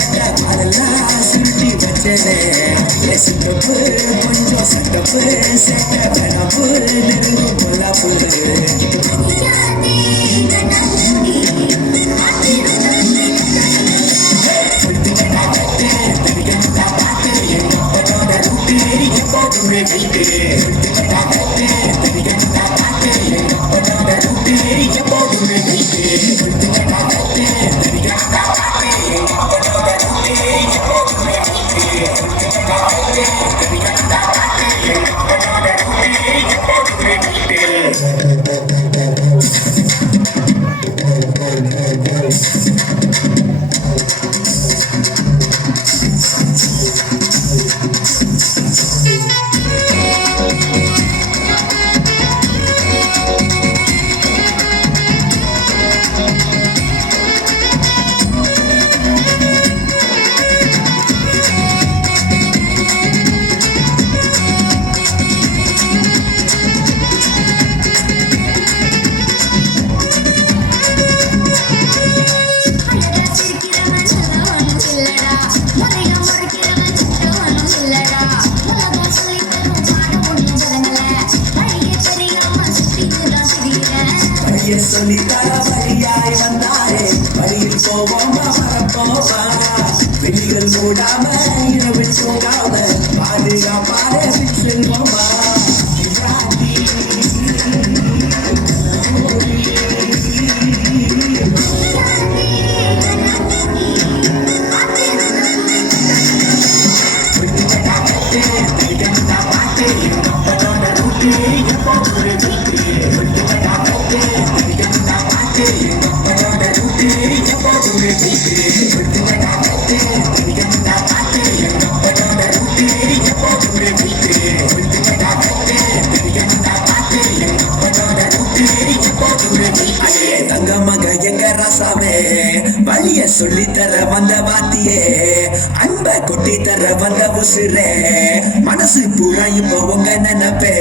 அதெல்லாம் சுருட்டி வச்சதே சித்தப்பு கொஞ்சம் சித்தப்பு சேட்ட கணப்பு நெருங்கு பொல்லாப்பு சொல்லித்தர வழியாய் வந்தாரே வழியில் போவோம் மறப்போமா வெளிகள் மூடாம இரவு தூங்காம பாதுகாப்பாக செல்வோமா வழிய சொல்லி தர வந்த வாத்தியே அன்ப கொட்டி தர வந்த உசுரே மனசு பூரா இப்ப உங்க நினைப்பே